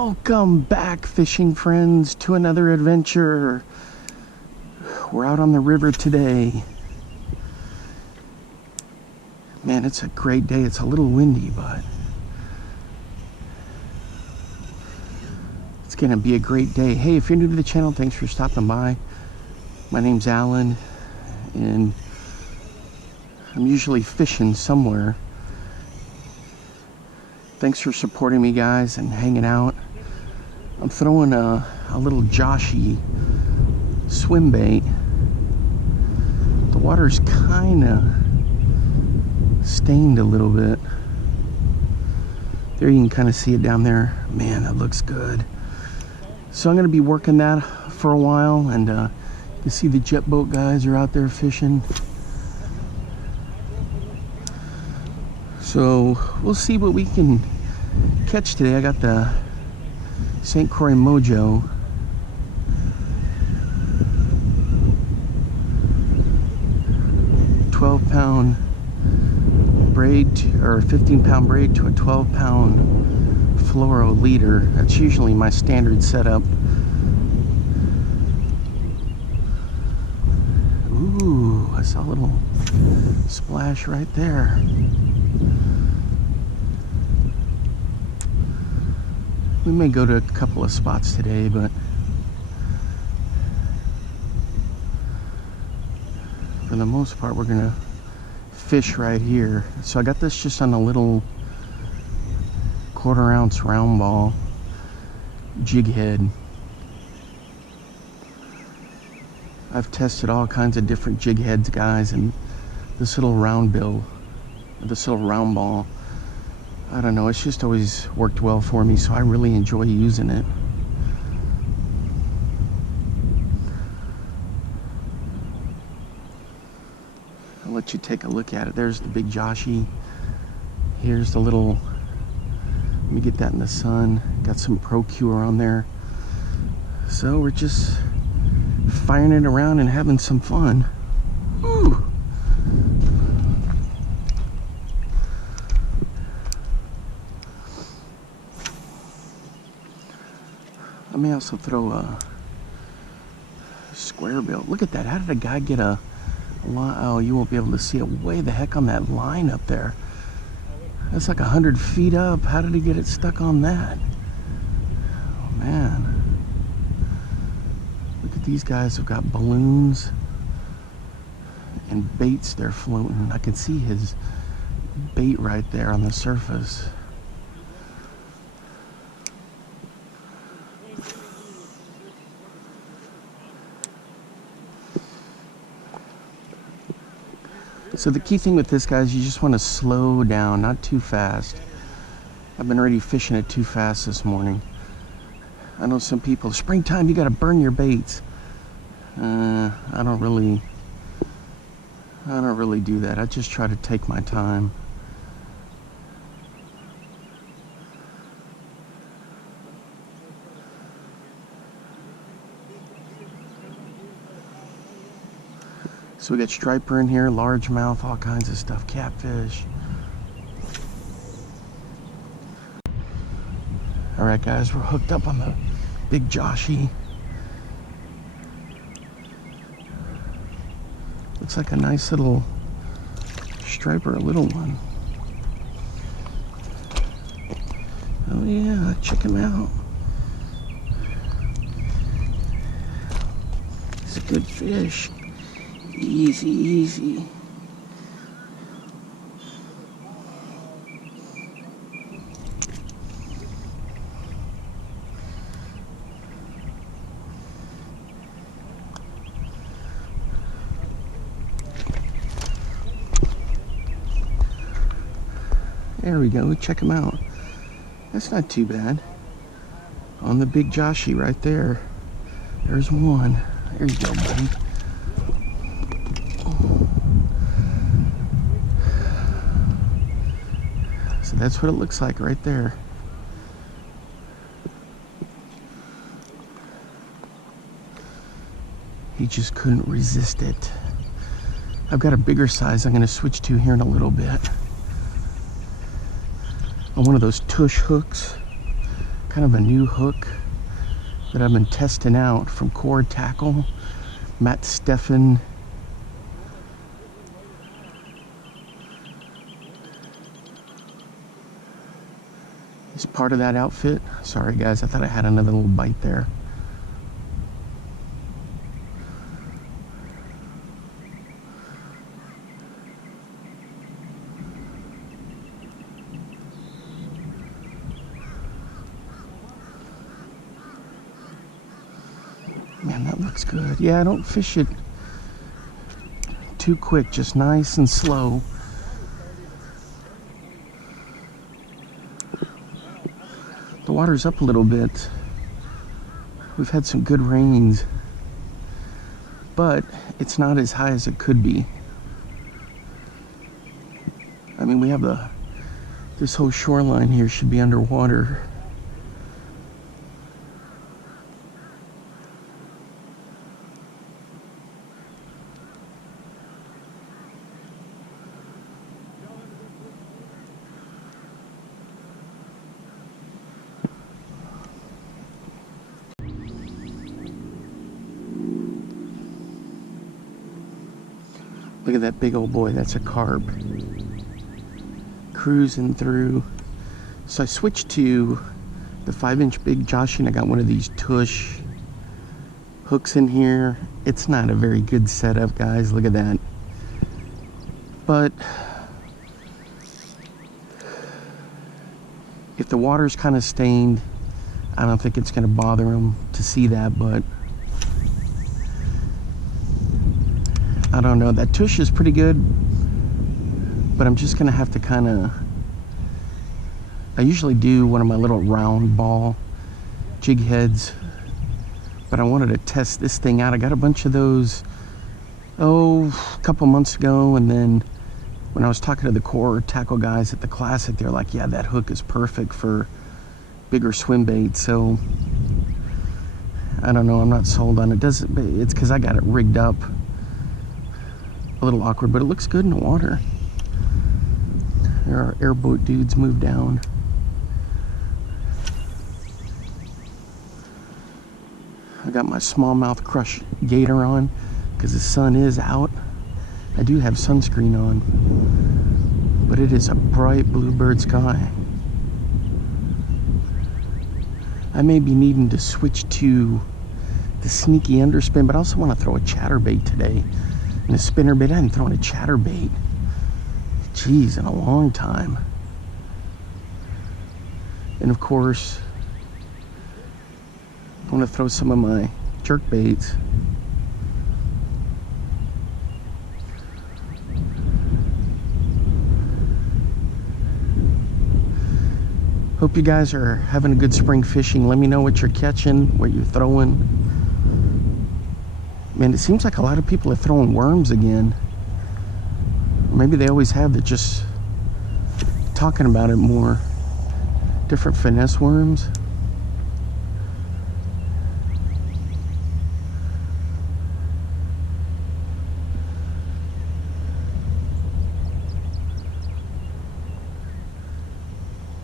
Welcome back, fishing friends, to another adventure. We're out on the river today. Man, it's a great day. It's a little windy, but it's gonna be a great day. Hey, if you're new to the channel, thanks for stopping by. My name's Alan, and I'm usually fishing somewhere. Thanks for supporting me, guys, and hanging out. I'm throwing a little Joshy swim bait. The water's kind of stained a little bit. There you can kind of see it down there. Man, that looks good. So I'm going to be working that for a while, and you can see the jet boat guys are out there fishing. So we'll see what we can catch today. I got the St. Croix Mojo. £12 braid or 15-pound braid to a 12-pound fluoro leader. That's usually my standard setup. Ooh, I saw a little splash right there. We may go to a couple of spots today, but for the most part, we're gonna fish right here. So I got this just on a little 1/4 ounce round ball jig head. I've tested all kinds of different jig heads, guys, and this little round bill, this little round ball, I don't know, it's just always worked well for me, so I really enjoy using it. I'll let you take a look at it. There's the big Joshy. Here's the little, let me get that in the sun. Got some Procure on there. So we're just firing it around and having some fun. Ooh. I may also throw a square bill. Look at that. How did a guy get a line? Oh, you won't be able to see it way the heck on that line up there. That's like 100 feet up. How did he get it stuck on that? Oh, man. Look at these guys have got balloons and baits they're floating. I can see his bait right there on the surface. So the key thing with this, guys, you just want to slow down, not too fast. I've been already fishing it too fast this morning. I know some people, springtime, you got to burn your baits. I don't really do that. I just try to take my time. So we got striper in here, largemouth, all kinds of stuff, catfish. All right, guys, we're hooked up on the big Joshy. Looks like a nice little striper, a little one. Oh yeah, check him out. It's a good fish. Easy, easy. There we go, check him out. That's not too bad. On the big Joshy right there. There's one. There you go, buddy. So that's what it looks like right there. He just couldn't resist it. I've got a bigger size I'm going to switch to here in a little bit. On one of those tush hooks. kind of a new hook that I've been testing out from Core Tackle, Matt Steffen. He's part of that outfit. Sorry guys, I thought I had another little bite there. Man, that looks good. Yeah, I don't fish it too quick, just nice and slow. The water's up a little bit. We've had some good rains, but it's not as high as it could be. I mean, we have this whole shoreline here should be underwater. Look at that big old boy, that's a carp. Cruising through. So I switched to the 5-inch big Joshy, and I got one of these tush hooks in here. It's not a very good setup, guys, look at that. But if the water's kind of stained, I don't think it's gonna bother them to see that, but I don't know. That tush is pretty good, but I'm just gonna have to kind of, I usually do one of my little round ball jig heads, but I wanted to test this thing out. I got a bunch of those, a couple months ago, and then when I was talking to the Core Tackle guys at the Classic, they're like, yeah, that hook is perfect for bigger swim bait. So I don't know, I'm not sold on it. It's because I got it rigged up a little awkward, but it looks good in the water. There are airboat dudes moved down. I got my smallmouth crush gator on because the sun is out. I do have sunscreen on, but it is a bright bluebird sky. I may be needing to switch to the sneaky underspin, but I also want to throw a chatterbait today. And a spinnerbait. I hadn't thrown a chatterbait, geez, in a long time. And of course, I want to throw some of my jerk baits. Hope you guys are having a good spring fishing. Let me know what you're catching, what you're throwing. Man, it seems like a lot of people are throwing worms again. Maybe they always have, they're just talking about it more. Different finesse worms.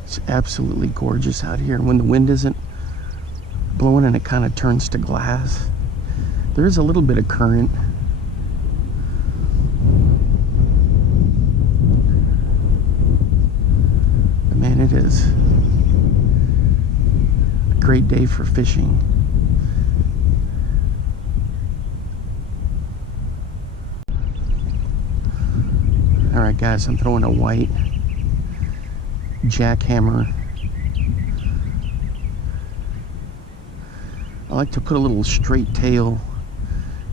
It's absolutely gorgeous out here. When the wind isn't blowing and it kind of turns to glass. There is a little bit of current. But man, it is a great day for fishing. All right, guys, I'm throwing a white jackhammer. I like to put a little straight tail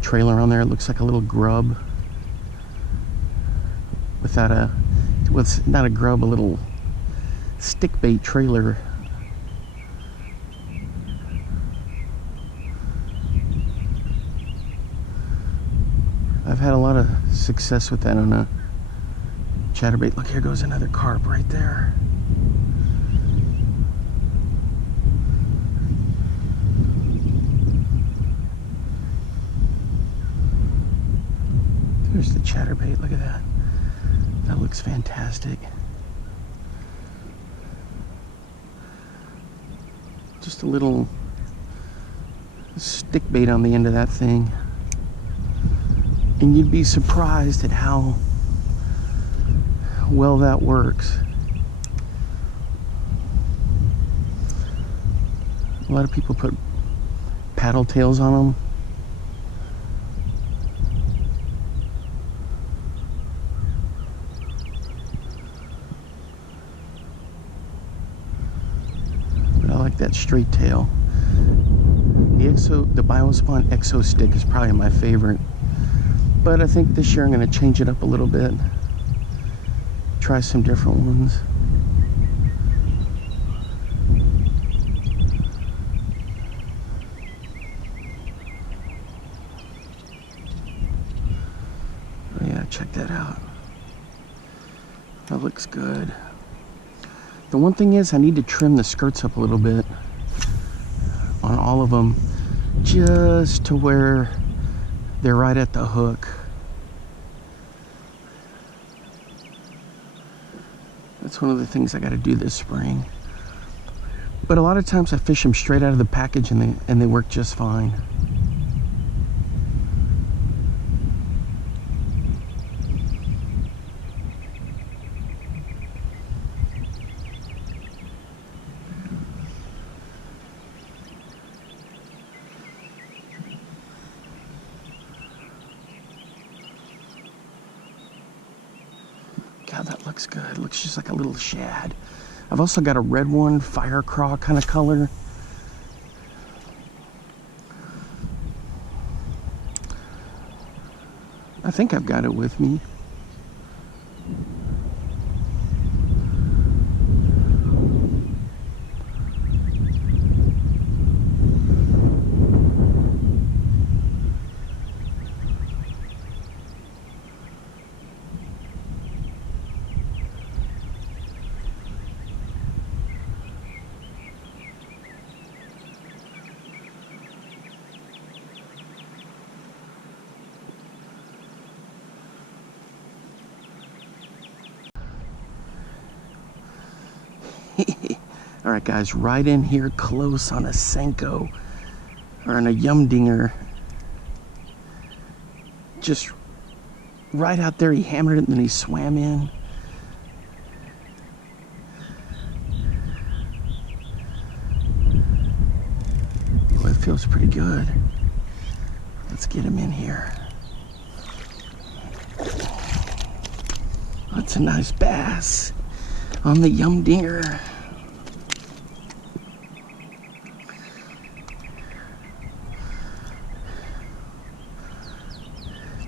trailer on there. It looks like a little grub without a, well, it's not a grub, a little stick bait trailer. I've had a lot of success with that on a chatterbait. Look, here goes another carp right there. There's the chatterbait, look at that. That looks fantastic. Just a little stick bait on the end of that thing. And you'd be surprised at how well that works. A lot of people put paddle tails on them. But I like that straight tail. The Biospawn Exo stick is probably my favorite. But I think this year I'm going to change it up a little bit. Try some different ones. Oh yeah, check that out. That looks good. The one thing is I need to trim the skirts up a little bit on all of them, just to where they're right at the hook. That's one of the things I got to do this spring. But a lot of times I fish them straight out of the package and they work just fine. God, that looks good. It looks just like a little shad. I've also got a red one, fire craw kind of color. I think I've got it with me. All right, guys, right in here close on a Senko or on a Yumdinger. Just right out there, he hammered it and then he swam in. Boy, it feels pretty good. Let's get him in here. That's a nice bass on the Yumdinger.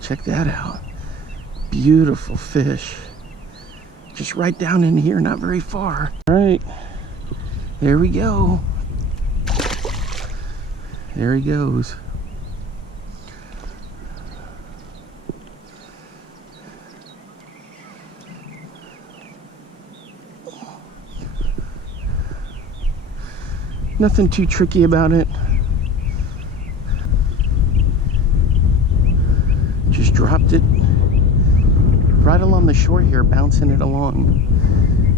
Check that out. Beautiful fish. Just right down in here, not very far. All right, there we go. There he goes. Nothing too tricky about it. Just dropped it right along the shore here, bouncing it along.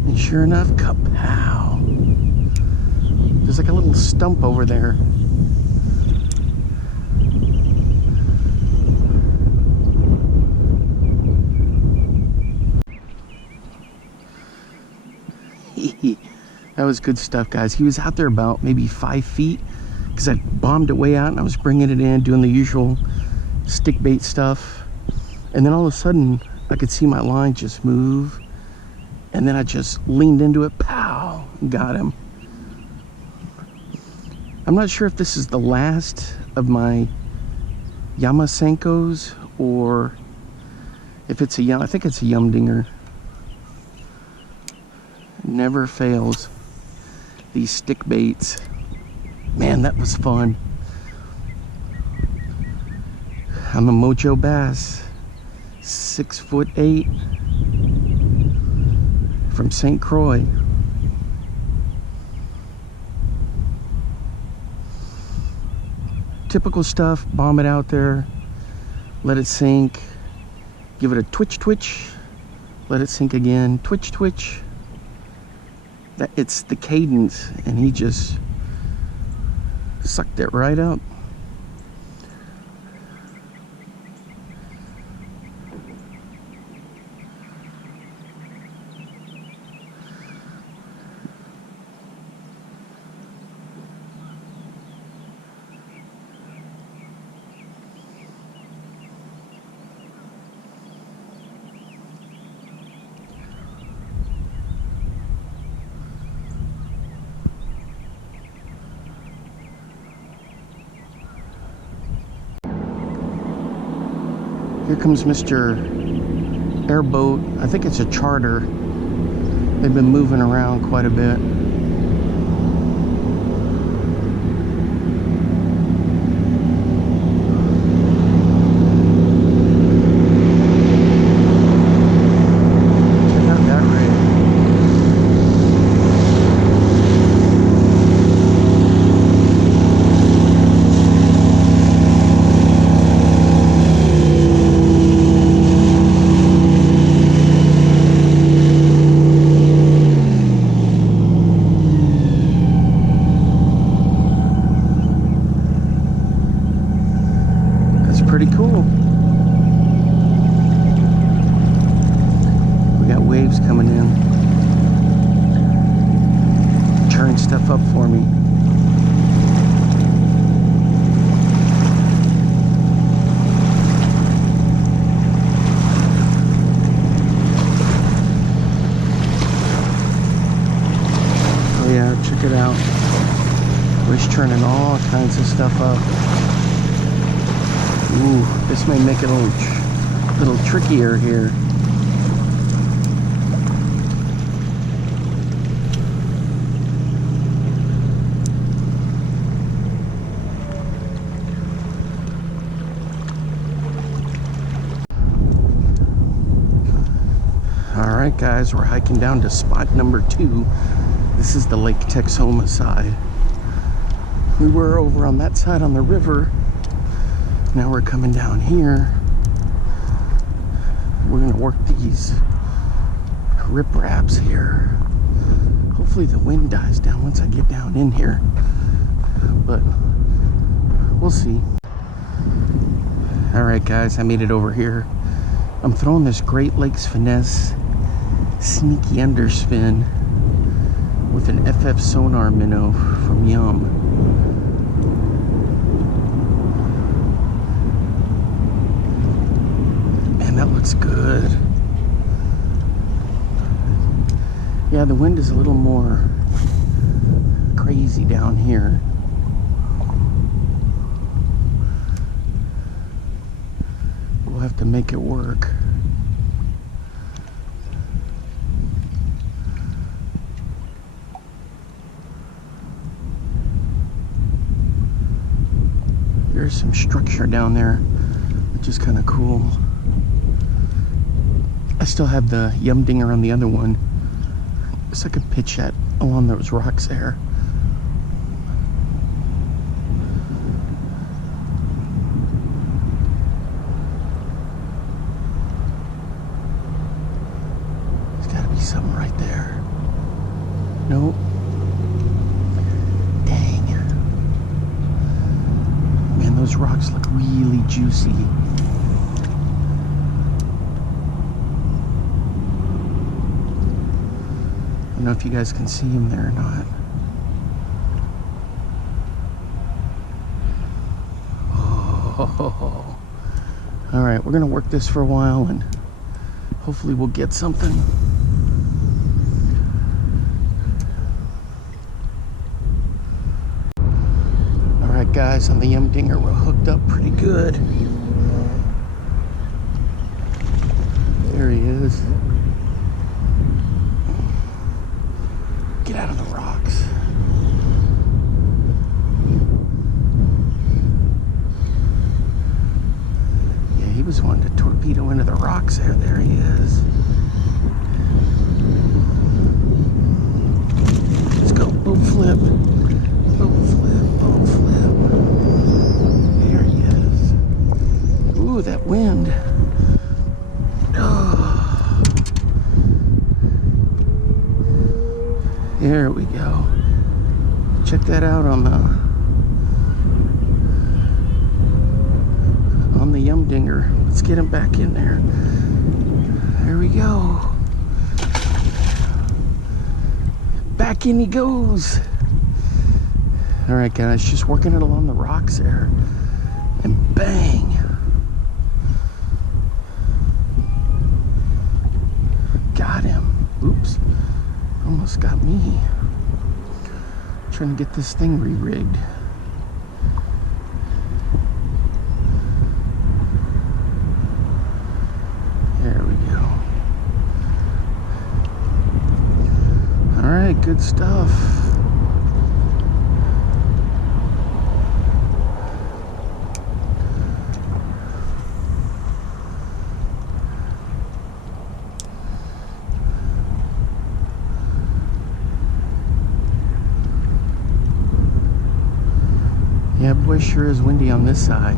And sure enough, kapow. There's like a little stump over there. That was good stuff, guys. He was out there about maybe 5 feet because I bombed it way out and I was bringing it in, doing the usual stick bait stuff. And then all of a sudden, I could see my line just move. And then I just leaned into it, pow, got him. I'm not sure if this is the last of my Yamasenkos or if it's a I think it's a Yumdinger. Never fails. These stick baits. Man, that was fun. I'm a Mojo Bass, 6'8", from St. Croix. Typical stuff, bomb it out there, let it sink, give it a twitch twitch, let it sink again, twitch twitch. It's the cadence, and he just Sucked it right up. Here comes Mr. Airboat. I think it's a charter. They've been moving around quite a bit. Check out that rig. Pretty cool. We got waves coming in, turning stuff up for me. Oh yeah, check it out. We're turning all kinds of stuff up. Ooh, this may make it a little trickier here. Alright guys, we're hiking down to spot number 2. This is the Lake Texoma side. We were over on that side on the river. Now we're coming down here. We're gonna work these ripraps here. Hopefully the wind dies down once I get down in here, but we'll see. All right guys, I made it over here. I'm throwing this Great Lakes Finesse sneaky underspin with an FF sonar minnow from Yum. That looks good. Yeah, the wind is a little more crazy down here. We'll have to make it work. There's some structure down there, which is kind of cool. I still have the Yum Dinger on the other one, so I could pitch at along those rocks there. There's got to be something right there. Nope. Dang. Man, those rocks look really juicy. I don't know if you guys can see him there or not. Oh. All right, we're gonna work this for a while and hopefully we'll get something. All right guys, on the Yum Dinger we're hooked up pretty good. There he is. Get out of the rocks. Yeah, he was wanting to torpedo into the rocks there. There he is. Let's go. Boat flip. Boat flip. Boat flip. There he is. Ooh, that wind. Oh. There we go. Check that out on the humdinger. Let's get him back in there. There we go. Back in he goes. All right, guys, just working it along the rocks there. And bang. Got him. Oops. Almost got me. Trying to get this thing re-rigged. There we go. All right, good stuff. Yeah, boy, sure is windy on this side.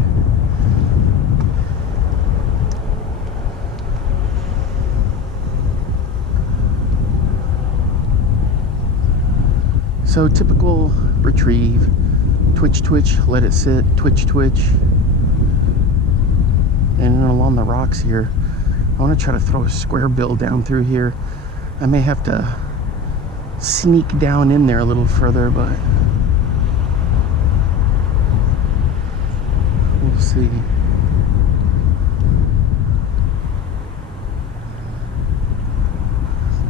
So typical retrieve, twitch, twitch, let it sit, twitch, twitch. And along the rocks here, I want to try to throw a square bill down through here. I may have to sneak down in there a little further, but we'll see.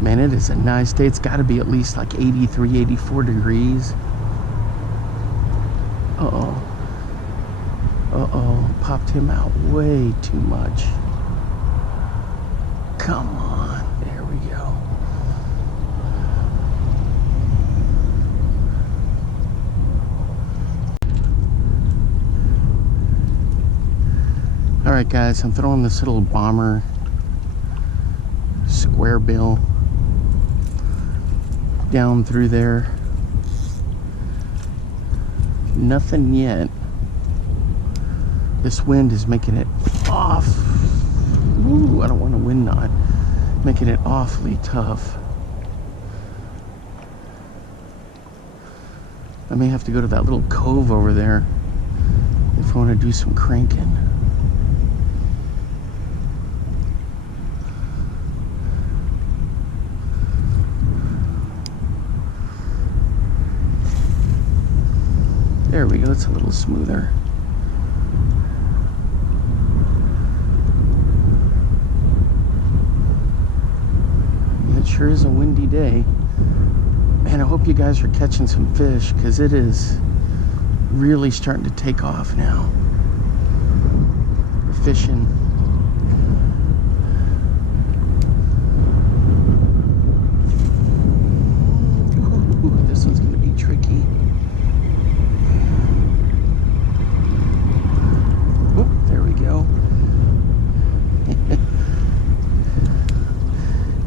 Man, it is a nice day. It's got to be at least like 83, 84 degrees. Uh-oh. Uh-oh. Popped him out way too much. Come on. There we go. All right, guys, I'm throwing this little bomber square bill down through there. Nothing yet. This wind is making it off. Ooh, I don't want a wind knot. Making it awfully tough. I may have to go to that little cove over there if I want to do some cranking. There we go, it's a little smoother. It sure is a windy day. Man, I hope you guys are catching some fish, because it is really starting to take off now. The fishing. Ooh, this one's going to be tricky.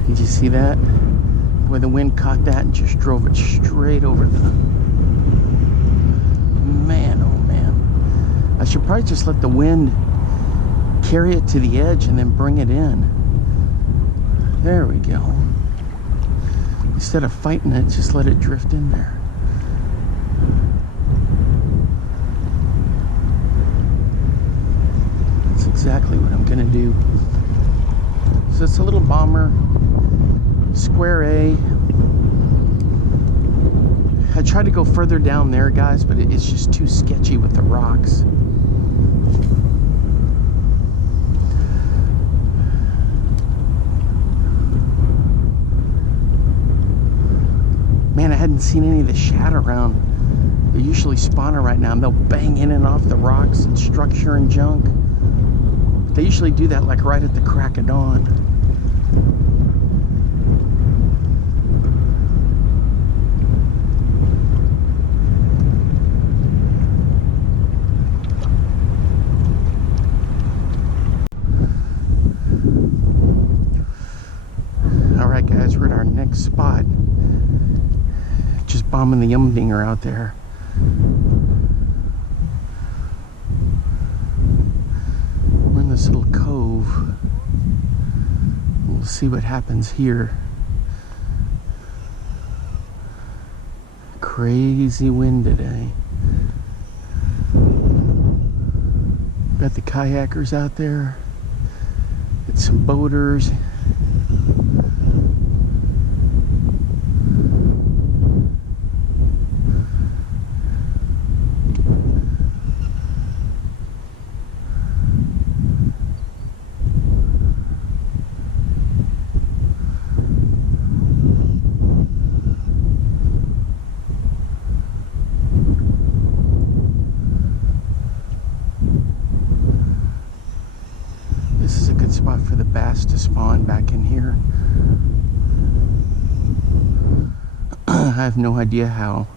Did you see that? Where the wind caught that and just drove it straight over the... Man, oh man. I should probably just let the wind carry it to the edge and then bring it in. There we go. Instead of fighting it, just let it drift in there. That's exactly what I'm gonna do. So it's a little bomber, square A. I tried to go further down there, guys, but it's just too sketchy with the rocks. Man, I hadn't seen any of the shad around. They're usually spawning right now, and they'll bang in and off the rocks and structure and junk. But they usually do that like right at the crack of dawn. Alright guys, we're at our next spot. Just bombing the humdinger out there. We're in this little cove. We'll see what happens here. Crazy wind today. Got the kayakers out there. Got some boaters. This is a good spot for the bass to spawn back in here. I have no idea how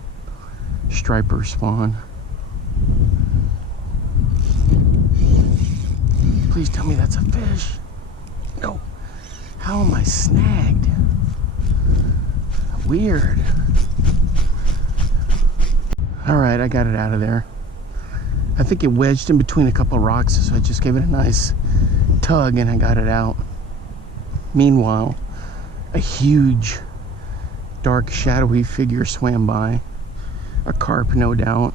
stripers spawn. Please tell me that's a fish. No. How am I snagged? Weird. Alright, I got it out of there. I think it wedged in between a couple of rocks, so I just gave it a nice tug and I got it out. Meanwhile, a huge dark shadowy figure swam by. A carp, no doubt.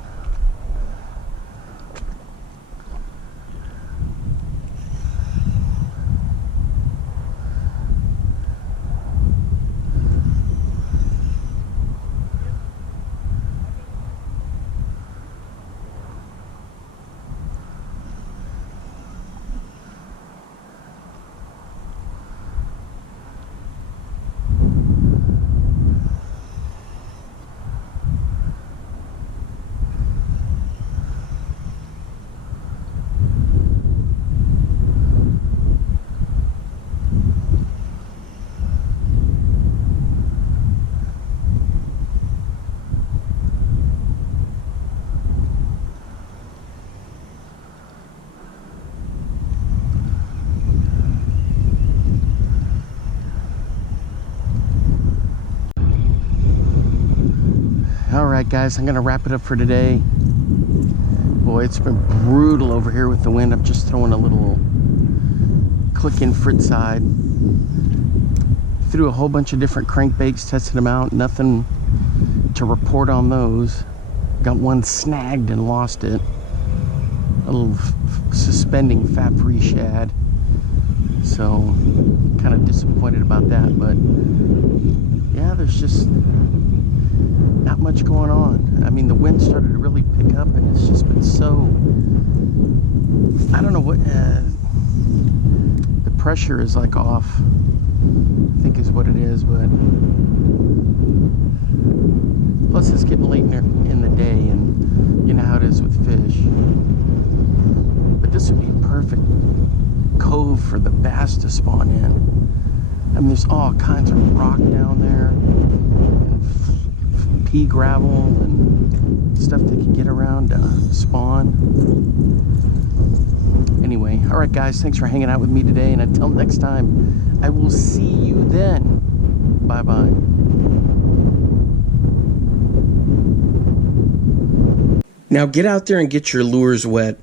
Alright guys, I'm gonna wrap it up for today. Boy, it's been brutal over here with the wind. I'm just throwing a little click in frit side. Threw a whole bunch of different crankbaits, tested them out. Nothing to report on those. Got one snagged and lost it. A little suspending fat-free shad. So, kind of disappointed about that, but yeah, there's just not much going on. I mean, the wind started to really pick up and it's just been so, I don't know what, the pressure is like off, I think is what it is, but plus it's getting late in the day and you know how it is with fish. But this would be a perfect cove for the bass to spawn in. I mean, there's all kinds of rock down there and pea gravel and stuff they can get around to spawn. Anyway, all right guys, thanks for hanging out with me today, and until next time, I will see you then. Bye bye. Now get out there and get your lures wet.